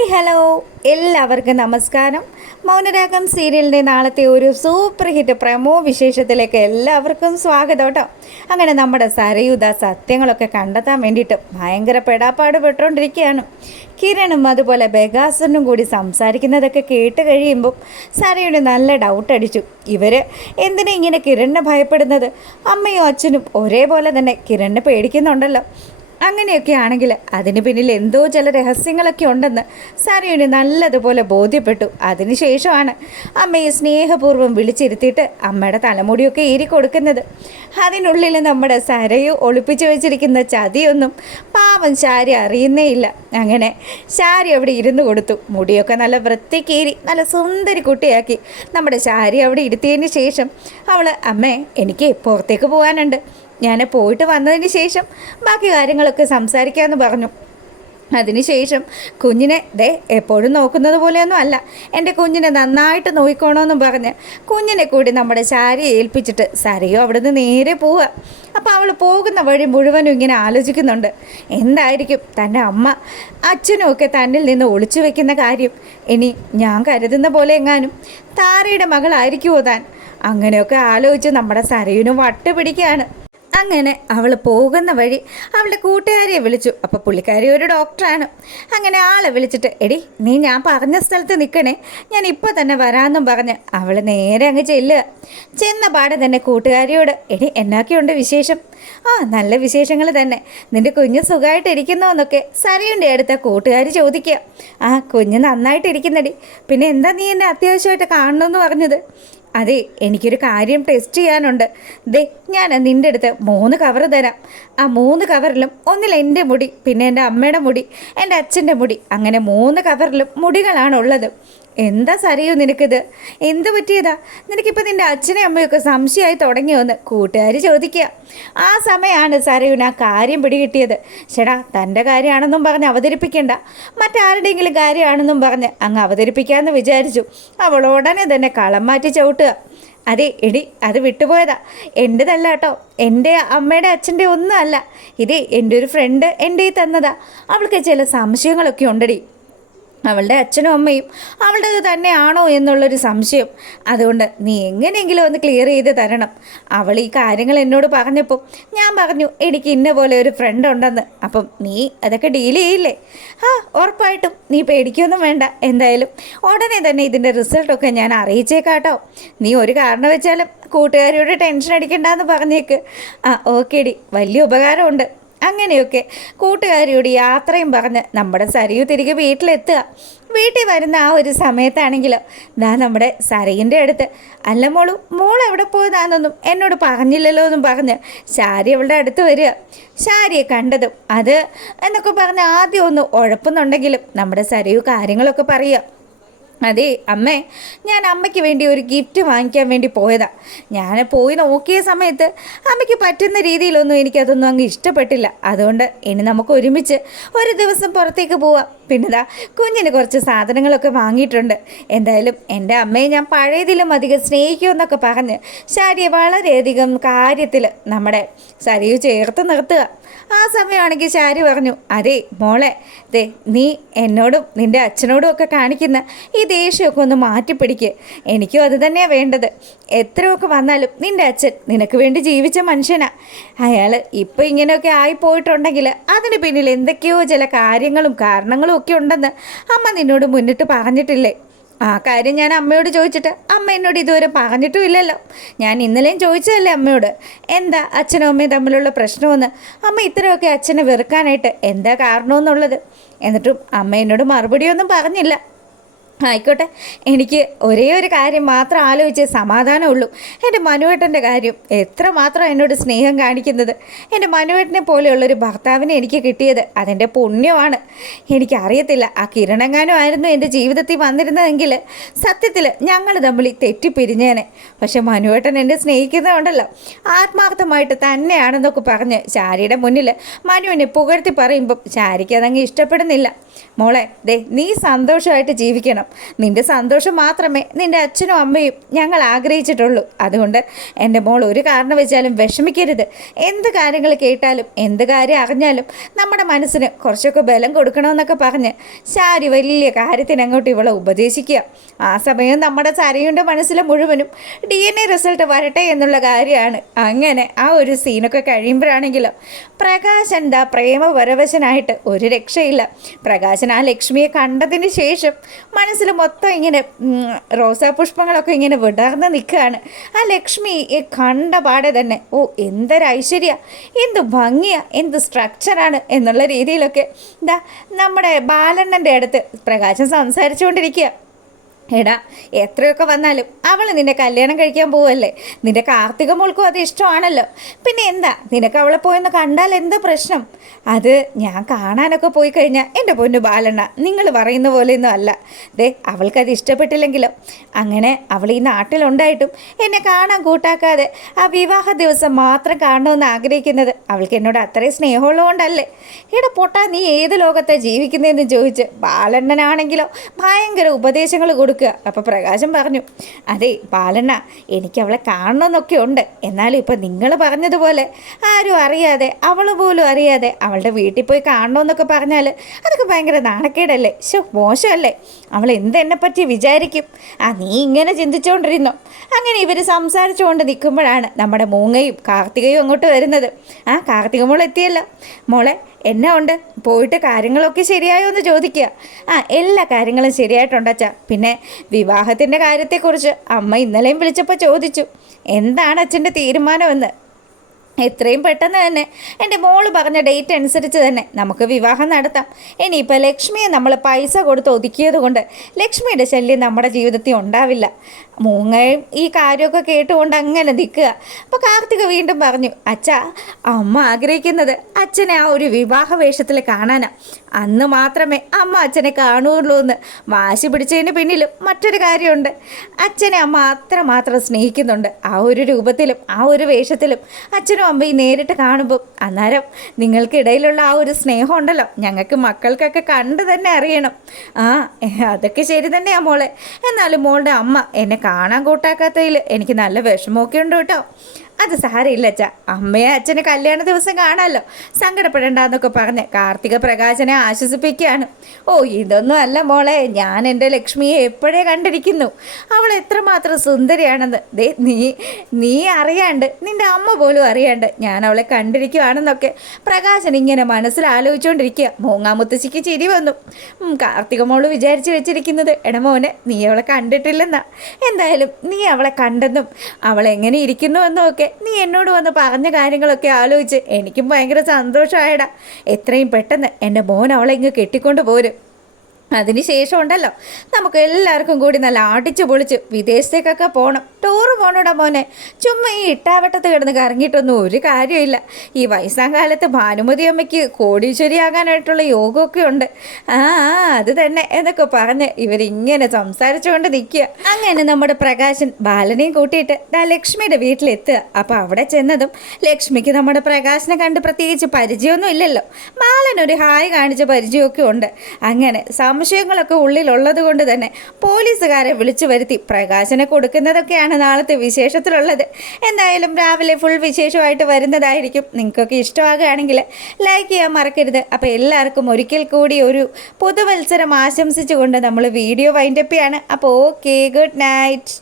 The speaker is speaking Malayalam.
ഹായ് ഹലോ എല്ലാവർക്കും നമസ്കാരം. മൗനരാഗം സീരിയലിൻ്റെ നാളത്തെ ഒരു സൂപ്പർ ഹിറ്റ് പ്രമോ വിശേഷത്തിലേക്ക് എല്ലാവർക്കും സ്വാഗതം കേട്ടോ. അങ്ങനെ നമ്മുടെ സരയുധ സത്യങ്ങളൊക്കെ കണ്ടെത്താൻ വേണ്ടിയിട്ട് ഭയങ്കര പെടാപ്പാട് പെട്ടുകൊണ്ടിരിക്കുകയാണ്. കിരണും അതുപോലെ ബഗാസനും കൂടി സംസാരിക്കുന്നതൊക്കെ കേട്ട് കഴിയുമ്പോൾ സരയുടെ നല്ല ഡൗട്ട് അടിച്ചു. ഇവർ എന്തിനാ ഇങ്ങനെ കിരണിനെ ഭയപ്പെടുന്നത്? അമ്മയും അച്ഛനും ഒരേപോലെ തന്നെ കിരണിനെ പേടിക്കുന്നുണ്ടല്ലോ. അങ്ങനെയൊക്കെ ആണെങ്കിൽ അതിന് പിന്നിൽ എന്തോ ചില രഹസ്യങ്ങളൊക്കെ ഉണ്ടെന്ന് സരയുന് നല്ലതുപോലെ ബോധ്യപ്പെട്ടു. അതിനുശേഷമാണ് അമ്മയെ സ്നേഹപൂർവ്വം വിളിച്ചിരുത്തിയിട്ട് അമ്മയുടെ തലമുടിയൊക്കെ ഈരി കൊടുക്കുന്നത്. അതിനുള്ളിൽ നമ്മുടെ സരയു ഒളിപ്പിച്ചു വെച്ചിരിക്കുന്ന ചതിയൊന്നും പാവം ശാരി അറിയുന്നേയില്ല. അങ്ങനെ ശാരി അവിടെ ഇരുന്ന് കൊടുത്തു. മുടിയൊക്കെ നല്ല വൃത്തിക്കേരി നല്ല സുന്ദരി കുട്ടിയാക്കി നമ്മുടെ ശാരി അവിടെ ഇരുത്തിയതിന് ശേഷം അവൾ അമ്മേ എനിക്ക് പുറത്തേക്ക് പോകാനുണ്ട്, ഞാൻ പോയിട്ട് വന്നതിന് ശേഷം ബാക്കി കാര്യങ്ങളൊക്കെ സംസാരിക്കാമെന്ന് പറഞ്ഞു. അതിനുശേഷം കുഞ്ഞിനെ എപ്പോഴും നോക്കുന്നത് പോലെയൊന്നും അല്ല, എൻ്റെ കുഞ്ഞിനെ നന്നായിട്ട് നോക്കിക്കോണമെന്നും പറഞ്ഞ് കുഞ്ഞിനെ കൂടി നമ്മുടെ ശാരിയെ ഏൽപ്പിച്ചിട്ട് സരയോ അവിടുന്ന് നേരെ പോവുക. അപ്പോൾ അവൾ പോകുന്ന വഴി മുഴുവനും ഇങ്ങനെ ആലോചിക്കുന്നുണ്ട്, എന്തായിരിക്കും തൻ്റെ അമ്മ അച്ഛനും ഒക്കെ തന്നിൽ നിന്ന് ഒളിച്ചു വെക്കുന്ന കാര്യം. ഇനി ഞാൻ കരുതുന്ന പോലെ എങ്ങാനും താരയുടെ മകളായിരിക്കുമോ താൻ? അങ്ങനെയൊക്കെ ആലോചിച്ച് നമ്മുടെ സരയുനും വട്ട് പിടിക്കുകയാണ്. അങ്ങനെ അവൾ പോകുന്ന വഴി അവളുടെ കൂട്ടുകാരിയെ വിളിച്ചു. അപ്പോൾ പുള്ളിക്കാരി ഒരു ഡോക്ടറാണ്. അങ്ങനെ ആളെ വിളിച്ചിട്ട് എടി നീ ഞാൻ പറഞ്ഞ സ്ഥലത്ത് നിൽക്കണേ, ഞാൻ ഇപ്പോൾ തന്നെ വരാമെന്നും പറഞ്ഞ് അവൾ നേരെ അങ്ങ് ചെല്ലുക. ചെന്ന പാടെ തന്നെ കൂട്ടുകാരിയോട് എടി എന്നൊക്കെയുണ്ട് വിശേഷം? നല്ല വിശേഷങ്ങൾ തന്നെ, നിൻ്റെ കുഞ്ഞ് സുഖമായിട്ടിരിക്കുന്നോ എന്നൊക്കെ സരയുടെ അടുത്ത കൂട്ടുകാരി ചോദിക്കുക. കുഞ്ഞ് നന്നായിട്ടിരിക്കുന്നടി, പിന്നെ എന്താ നീ എന്നെ അത്യാവശ്യമായിട്ട് കാണണമെന്ന് പറഞ്ഞത്? അതെ, എനിക്കൊരു കാര്യം ടെസ്റ്റ് ചെയ്യാനുണ്ട്. ഞാൻ നിൻ്റെ അടുത്ത് 3 കവർ തരാം. ആ 3 കവറിലും ഒന്നിൽ എൻ്റെ മുടി, പിന്നെ എൻ്റെ അമ്മയുടെ മുടി, എൻ്റെ അച്ഛൻ്റെ മുടി, അങ്ങനെ 3 കവറിലും മുടികളാണുള്ളത്. എന്താ സരയോ നിനക്കിത്? എന്ത് പറ്റിയതാ? നിനക്കിപ്പോൾ നിൻ്റെ അച്ഛനെയും അമ്മയൊക്കെ സംശയമായി തുടങ്ങിയോന്ന് കൂട്ടുകാർ ചോദിക്കുക. ആ സമയമാണ് സരയുന് ആ കാര്യം പിടികിട്ടിയത്. ചേടാ, തൻ്റെ കാര്യമാണെന്നും പറഞ്ഞ് അവതരിപ്പിക്കേണ്ട, മറ്റാരുടെയെങ്കിലും കാര്യമാണെന്നും പറഞ്ഞ് അങ്ങ് അവതരിപ്പിക്കാമെന്ന് വിചാരിച്ചു. അവൾ ഉടനെ തന്നെ കളം മാറ്റി ചവിട്ടുക. അതെ എടി, അത് വിട്ടുപോയതാ, എൻ്റെതല്ല കേട്ടോ, എൻ്റെ അമ്മയുടെ അച്ഛൻ്റെ ഒന്നും അല്ല. ഇതേ എൻ്റെ ഒരു ഫ്രണ്ട് എൻ്റെ തന്നതാ. അവൾക്ക് ചില സംശയങ്ങളൊക്കെ ഉണ്ടടി. അവളുടെ അച്ഛനും അമ്മയും അവളുടേത് തന്നെയാണോ എന്നുള്ളൊരു സംശയം. അതുകൊണ്ട് നീ എങ്ങനെയെങ്കിലും ഒന്ന് ക്ലിയർ ചെയ്ത് തരണം. അവൾ ഈ കാര്യങ്ങൾ എന്നോട് പറഞ്ഞപ്പോൾ ഞാൻ പറഞ്ഞു എനിക്ക് ഇന്ന പോലെ ഒരു ഫ്രണ്ട് ഉണ്ടെന്ന്. അപ്പം നീ അതൊക്കെ ഡീൽ ചെയ്യില്ലേ? ഉറപ്പായിട്ടും നീ പേടിക്കൊന്നും വേണ്ട. എന്തായാലും ഉടനെ തന്നെ ഇതിൻ്റെ റിസൾട്ടൊക്കെ ഞാൻ അറിയിച്ചേക്കാട്ടോ. നീ ഒരു കാരണം വെച്ചാലും കൂട്ടുകാരിയോട് ടെൻഷൻ അടിക്കണ്ടെന്ന് പറഞ്ഞേക്ക്. ഓക്കെ ഡി, വലിയ ഉപകാരമുണ്ട്. അങ്ങനെയൊക്കെ കൂട്ടുകാരിയോട് യാത്രയും പറഞ്ഞ് നമ്മുടെ സരയു തിരികെ വീട്ടിലെത്തുക. വീട്ടിൽ വരുന്ന ആ ഒരു സമയത്താണെങ്കിലോ നമ്മുടെ സരയിൻ്റെ അടുത്ത് അല്ല മോൾ എവിടെ പോയതാണെന്നൊന്നും എന്നോട് പറഞ്ഞില്ലല്ലോ എന്നും പറഞ്ഞ് ശാരി അവളുടെ അടുത്ത് വരിക. ശാരിയെ കണ്ടതും അത് എന്നൊക്കെ പറഞ്ഞ് ആദ്യം ഒന്ന് ഉഴപ്പുന്നുണ്ടെങ്കിലും നമ്മുടെ സരയു കാര്യങ്ങളൊക്കെ പറയുക. അതെ അമ്മേ, ഞാൻ അമ്മയ്ക്ക് വേണ്ടി ഒരു ഗിഫ്റ്റ് വാങ്ങിക്കാൻ വേണ്ടി പോയതാ. ഞാൻ പോയി നോക്കിയ സമയത്ത് അമ്മയ്ക്ക് പറ്റുന്ന രീതിയിലൊന്നും എനിക്കതൊന്നും അങ്ങ് ഇഷ്ടപ്പെട്ടില്ല. അതുകൊണ്ട് ഇനി നമുക്ക് ഒരുമിച്ച് ഒരു ദിവസം പുറത്തേക്ക് പോവാം. പിന്നെതാ കുഞ്ഞിന് കുറച്ച് സാധനങ്ങളൊക്കെ വാങ്ങിയിട്ടുണ്ട്. എന്തായാലും എൻ്റെ അമ്മയെ ഞാൻ പഴയതിലും അധികം സ്നേഹിക്കുമെന്നൊക്കെ പറഞ്ഞ് ശാരിയെ വളരെയധികം കാര്യത്തിൽ നമ്മുടെ സരയു ചേർത്ത് നിർത്തുക. ആ സമയമാണെങ്കിൽ ശാരി പറഞ്ഞു, അതെ മോളെ, നീ എന്നോടും നിൻ്റെ അച്ഛനോടും ഒക്കെ കാണിക്കുന്ന ഈ ദേഷ്യമൊക്കെ ഒന്ന് മാറ്റിപ്പിടിക്ക്. എനിക്കും അത് തന്നെയാണ് വേണ്ടത്. എത്രയൊക്കെ വന്നാലും നിൻ്റെ അച്ഛൻ നിനക്ക് വേണ്ടി ജീവിച്ച മനുഷ്യനാണ്. അയാൾ ഇപ്പോൾ ഇങ്ങനെയൊക്കെ ആയിപ്പോയിട്ടുണ്ടെങ്കിൽ അതിന് പിന്നിൽ എന്തൊക്കെയോ ചില കാര്യങ്ങളും കാരണങ്ങളും ഒക്കെ ഉണ്ടെന്ന് അമ്മ നിന്നോട് മുന്നിട്ട് പറഞ്ഞിട്ടില്ലേ? ആ കാര്യം ഞാൻ അമ്മയോട് ചോദിച്ചിട്ട് അമ്മ എന്നോട് ഇതുവരെ പറഞ്ഞിട്ടും ഇല്ലല്ലോ. ഞാൻ ഇന്നലെയും ചോദിച്ചതല്ലേ അമ്മയോട്, എന്താ അച്ഛനും അമ്മയും തമ്മിലുള്ള പ്രശ്നമെന്ന്. അമ്മ ഇത്രയൊക്കെ അച്ഛനെ വെറുക്കാനായിട്ട് എന്താ കാരണമെന്നുള്ളത്. എന്നിട്ടും അമ്മ എന്നോട് മറുപടിയൊന്നും പറഞ്ഞില്ല. ആയിക്കോട്ടെ, എനിക്ക് ഒരേ ഒരു കാര്യം മാത്രം ആലോചിച്ച് സമാധാനമുള്ളൂ. എൻ്റെ മനുവേട്ടൻ്റെ കാര്യം. എത്രമാത്രം എന്നോട് സ്നേഹം കാണിക്കുന്നത്. എൻ്റെ മനുവേട്ടനെ പോലെയുള്ളൊരു ഭർത്താവിനെ എനിക്ക് കിട്ടിയത് അതെൻ്റെ പുണ്യമാണ്. എനിക്കറിയത്തില്ല, ആ കിരണങ്ങാനും ആയിരുന്നു എൻ്റെ ജീവിതത്തിൽ വന്നിരുന്നതെങ്കിൽ സത്യത്തിൽ ഞങ്ങൾ തമ്മിൽ തെറ്റിപ്പിരിഞ്ഞേനെ. പക്ഷെ മനുവേട്ടൻ എന്നെ സ്നേഹിക്കുന്നതുകൊണ്ടല്ലോ, ആത്മാർത്ഥമായിട്ട് തന്നെയാണെന്നൊക്കെ പറഞ്ഞ് ശാരിയുടെ മുന്നിൽ മനുവിനെ പുകഴ്ത്തി പറയുമ്പം ശാരിക്ക് അതങ്ങ് ഇഷ്ടപ്പെടുന്നില്ല. മോളെ, നീ സന്തോഷമായിട്ട് ജീവിക്കണം. നിൻ്റെ സന്തോഷം മാത്രമേ നിൻ്റെ അച്ഛനും അമ്മയും ഞങ്ങൾ ആഗ്രഹിച്ചിട്ടുള്ളൂ. അതുകൊണ്ട് എൻ്റെ മോൾ ഒരു കാരണം വെച്ചാലും വിഷമിക്കരുത്. എന്ത് കാര്യങ്ങൾ കേട്ടാലും എന്ത് കാര്യം അറിഞ്ഞാലും നമ്മുടെ മനസ്സിന് കുറച്ചൊക്കെ ബലം കൊടുക്കണമെന്നൊക്കെ പറഞ്ഞ് ശാരി വലിയ കാര്യത്തിന് അങ്ങോട്ട് ഇവളെ ഉപദേശിക്കുക. ആ സമയം നമ്മുടെ സരയുടെ മനസ്സിൽ മുഴുവനും DNA റിസൾട്ട് വരട്ടെ എന്നുള്ള കാര്യമാണ്. അങ്ങനെ ആ ഒരു സീനൊക്കെ കഴിയുമ്പോഴാണെങ്കിലും പ്രകാശൻ ദാ പ്രേമപരവശനായിട്ട് ഒരു രക്ഷയില്ല. പ്രകാശൻ ആ ലക്ഷ്മിയെ കണ്ടതിന് ശേഷം മനസ്സിൽ മൊത്തം ഇങ്ങനെ റോസാപുഷ്പങ്ങളൊക്കെ ഇങ്ങനെ വിടർന്ന് നിൽക്കുകയാണ്. ആ ലക്ഷ്മി കണ്ട പാടെ തന്നെ ഓ എന്തൊരു ഐശ്വര്യ, എന്ത് ഭംഗിയാ, എന്ത് സ്ട്രക്ചറാണ് എന്നുള്ള രീതിയിലൊക്കെ എന്താ നമ്മുടെ ബാലണ്ണൻ്റെ അടുത്ത് പ്രകാശൻ സംസാരിച്ചുകൊണ്ടിരിക്കുക. എടാ, എത്രയൊക്കെ വന്നാലും അവൾ നിന്നെ കല്യാണം കഴിക്കാൻ പോവല്ലേ? നിന്റെ കാർത്തിക മോൾക്കും അത് ഇഷ്ടമാണല്ലോ. പിന്നെ എന്താ നിനക്ക് അവളെ പോയെന്ന് കണ്ടാൽ എന്താ പ്രശ്നം? അത് ഞാൻ കാണാനൊക്കെ പോയി കഴിഞ്ഞാൽ എൻ്റെ പൊന്നു ബാലണ്ണ, നിങ്ങൾ പറയുന്ന പോലെയൊന്നും അല്ല. ദേ, അവൾക്കത് ഇഷ്ടപ്പെട്ടില്ലെങ്കിലോ? അങ്ങനെ അവൾ ഈ നാട്ടിലുണ്ടായിട്ടും എന്നെ കാണാൻ കൂട്ടാക്കാതെ ആ വിവാഹ ദിവസം മാത്രം കാണണമെന്ന് ആഗ്രഹിക്കുന്നത് അവൾക്ക് എന്നോട് അത്രയും സ്നേഹമുള്ളതുകൊണ്ടല്ലേ? എടാ പൊട്ടാ, നീ ഏത് ലോകത്താണ് ജീവിക്കുന്നതെന്ന് ചോദിച്ച് ബാലണ്ണനാണെങ്കിലോ ഭയങ്കര ഉപദേശങ്ങൾ കൊടുക്കും. അപ്പോൾ പ്രകാശം പറഞ്ഞു, അതെ ബാലണ്ണ, എനിക്ക് അവളെ കാണണമെന്നൊക്കെ ഉണ്ട്. എന്നാലും ഇപ്പം നിങ്ങൾ പറഞ്ഞതുപോലെ ആരും അറിയാതെ, അവൾ പോലും അറിയാതെ അവളുടെ വീട്ടിൽ പോയി കാണണമെന്നൊക്കെ പറഞ്ഞാൽ അതൊക്കെ ഭയങ്കര നാണക്കേടല്ലേ? മോശമല്ലേ? അവൾ എന്തെന്നെ പറ്റി വിചാരിക്കും? നീ ഇങ്ങനെ ചിന്തിച്ചുകൊണ്ടിരുന്നോ? അങ്ങനെ ഇവർ സംസാരിച്ചുകൊണ്ട് നിൽക്കുമ്പോഴാണ് നമ്മുടെ മൂങ്ങയും കാർത്തികയും അങ്ങോട്ട് വരുന്നത്. കാർത്തിക മോൾ എത്തിയല്ലോ. മോളെ എന്നാ ഉണ്ട്? പോയിട്ട് കാര്യങ്ങളൊക്കെ ശരിയായോ എന്ന് ചോദിക്കുക. എല്ലാ കാര്യങ്ങളും ശരിയായിട്ടുണ്ടച്ചാ. പിന്നെ വിവാഹത്തിൻ്റെ കാര്യത്തെക്കുറിച്ച് അമ്മ ഇന്നലെയും വിളിച്ചപ്പോൾ ചോദിച്ചു, എന്താണ് അച്ഛൻ്റെ തീരുമാനമെന്ന്. എത്രയും പെട്ടെന്ന് തന്നെ എൻ്റെ മോള് പറഞ്ഞ ഡേറ്റ് അനുസരിച്ച് തന്നെ നമുക്ക് വിവാഹം നടത്താം. ഇനിയിപ്പോൾ ലക്ഷ്മിയെ നമ്മൾ പൈസ കൊടുത്ത് ഒതുക്കിയത് കൊണ്ട് ലക്ഷ്മിയുടെ ശല്യം നമ്മുടെ ജീവിതത്തിൽ ഉണ്ടാവില്ല. മൂങ്ങയും ഈ കാര്യമൊക്കെ കേട്ടുകൊണ്ട് അങ്ങനെ നിൽക്കുക. അപ്പോൾ കാർത്തിക വീണ്ടും പറഞ്ഞു, അച്ഛാ, അമ്മ ആഗ്രഹിക്കുന്നത് അച്ഛനെ ആ ഒരു വിവാഹ വേഷത്തിൽ കാണാനാണ്. അന്ന് മാത്രമേ അമ്മ അച്ഛനെ കാണുകയുള്ളൂ എന്ന് വാശി പിടിച്ചതിന് പിന്നിലും മറ്റൊരു കാര്യമുണ്ട്. അച്ഛനെ അമ്മ അത്രമാത്രം സ്നേഹിക്കുന്നുണ്ട്. ആ ഒരു രൂപത്തിലും ആ ഒരു വേഷത്തിലും അച്ഛനും അമ്മയും നേരിട്ട് കാണുമ്പോൾ അന്നേരം നിങ്ങൾക്കിടയിലുള്ള ആ ഒരു സ്നേഹം ഉണ്ടല്ലോ, ഞങ്ങൾക്ക് മക്കൾക്കൊക്കെ കണ്ടു തന്നെ അറിയണം. അതൊക്കെ ശരി തന്നെയാണ് മോളെ. എന്നാലും മോളുടെ അമ്മ എന്നെ കാണാൻ കൂട്ടാക്കാത്തതിൽ എനിക്ക് നല്ല വിഷമമൊക്കെ ഉണ്ട് കേട്ടോ. അത് സാരമില്ല അച്ഛാ, അമ്മയെ അച്ഛനെ കല്യാണ ദിവസം കാണാമല്ലോ, സങ്കടപ്പെടണ്ടെന്നൊക്കെ പറഞ്ഞ് കാർത്തിക പ്രകാശനെ ആശ്വസിപ്പിക്കുകയാണ്. ഇതൊന്നും അല്ല മോളെ, ഞാൻ എൻ്റെ ലക്ഷ്മിയെ എപ്പോഴേ കണ്ടിരിക്കുന്നു. അവൾ എത്രമാത്രം സുന്ദരിയാണെന്ന് ദേ നീ അറിയാണ്ട്, നിൻ്റെ അമ്മ പോലും അറിയാണ്ട് ഞാൻ അവളെ കണ്ടിരിക്കുകയാണെന്നൊക്കെ പ്രകാശൻ ഇങ്ങനെ മനസ്സിലാലോചിച്ചുകൊണ്ടിരിക്കുക. മൂങ്ങാമുത്തശ്ശിക്ക് ചിരി വന്നു. കാർത്തിക മോള് വിചാരിച്ച് വെച്ചിരിക്കുന്നത്, എടാ മോനെ, നീ അവളെ കണ്ടിട്ടില്ലെന്നാ. എന്തായാലും നീ അവളെ കണ്ടെന്നും അവളെങ്ങനെ ഇരിക്കുന്നു എന്നും ഒക്കെ നീ എന്നോട് വന്ന് പറഞ്ഞ കാര്യങ്ങളൊക്കെ ആലോചിച്ച് എനിക്കും ഭയങ്കര സന്തോഷമായടാ. എത്രയും പെട്ടെന്ന് എൻ്റെ മോൻ അവളെ ഇങ്ങ് കെട്ടിക്കൊണ്ട് പോരും. അതിനുശേഷം ഉണ്ടല്ലോ നമുക്ക് എല്ലാവർക്കും കൂടി നല്ല അടിച്ചു പൊളിച്ച് വിദേശത്തേക്കൊക്കെ പോകണം. ടൂറ് പോകണോടാ മോനെ. ചുമ്മാ ഈ ഇട്ടാവട്ടത്ത് കിടന്ന് കറങ്ങിയിട്ടൊന്നും ഒരു കാര്യമില്ല. ഈ വയസ്സാം കാലത്ത് ഭാനുമതി അമ്മയ്ക്ക് കോടീശ്വരിയാകാനായിട്ടുള്ള യോഗമൊക്കെ ഉണ്ട്. അത് തന്നെ എന്നൊക്കെ പറഞ്ഞ് ഇവരിങ്ങനെ സംസാരിച്ചുകൊണ്ട് നിൽക്കുക. അങ്ങനെ നമ്മുടെ പ്രകാശൻ ബാലനെയും കൂട്ടിയിട്ട് ലക്ഷ്മിയുടെ വീട്ടിലെത്തുക. അപ്പോൾ അവിടെ ചെന്നതും ലക്ഷ്മിക്ക് നമ്മുടെ പ്രകാശനെ കണ്ട് പ്രത്യേകിച്ച് പരിചയമൊന്നും ഇല്ലല്ലോ. ബാലനൊരു ഹായ് കാണിച്ച പരിചയമൊക്കെ ഉണ്ട്. അങ്ങനെ സംശയങ്ങളൊക്കെ ഉള്ളിലുള്ളത് കൊണ്ട് തന്നെ പോലീസുകാരെ വിളിച്ചു വരുത്തി പ്രകാശനെ കൊടുക്കുന്നതൊക്കെയാണ് നാളത്തെ വിശേഷത്തിലുള്ളത്. എന്തായാലും രാവിലെ ഫുൾ വിശേഷമായിട്ട് വരുന്നതായിരിക്കും. നിങ്ങൾക്കൊക്കെ ഇഷ്ടമാകുകയാണെങ്കിൽ ലൈക്ക് ചെയ്യാൻ മറക്കരുത്. അപ്പോൾ എല്ലാവർക്കും ഒരിക്കൽ കൂടി ഒരു പുതുവത്സരം ആശംസിച്ചുകൊണ്ട് നമ്മൾ വീഡിയോ വൈൻഡപ്പ് ചെയ്യാണ്. അപ്പോൾ ഓക്കെ, ഗുഡ് നൈറ്റ്.